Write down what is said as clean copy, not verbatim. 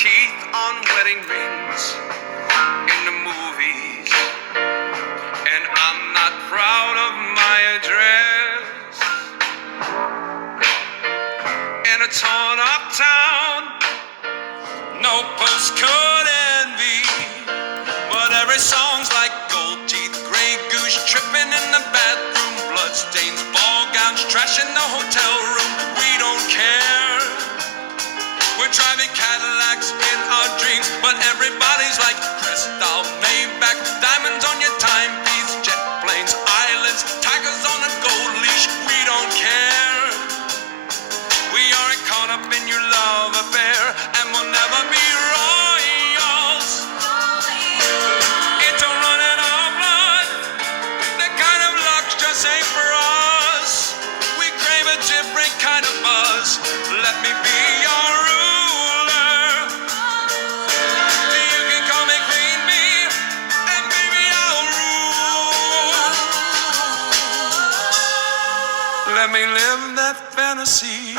teeth on wedding rings in the movies, and I'm not proud of my address. In a torn up town, no postcode envy, but every song's like gold teeth, gray goose tripping in the bathroom, bloodstains, ball gowns, trash in the hotel room. We don't care. We're driving Cadillacs in our dreams, but everybody's like Crystal, Maybach, diamonds on your timepiece, jet planes, islands, tigers on a gold leash. We don't care. We aren't caught up in your love affair, and we'll never be royals. It's a run in our blood. That kind of luck's just ain't for us. We crave a different kind of buzz. Let me be your ruler. You can call me Queen Bee, and baby I'll rule. Let me live that fantasy.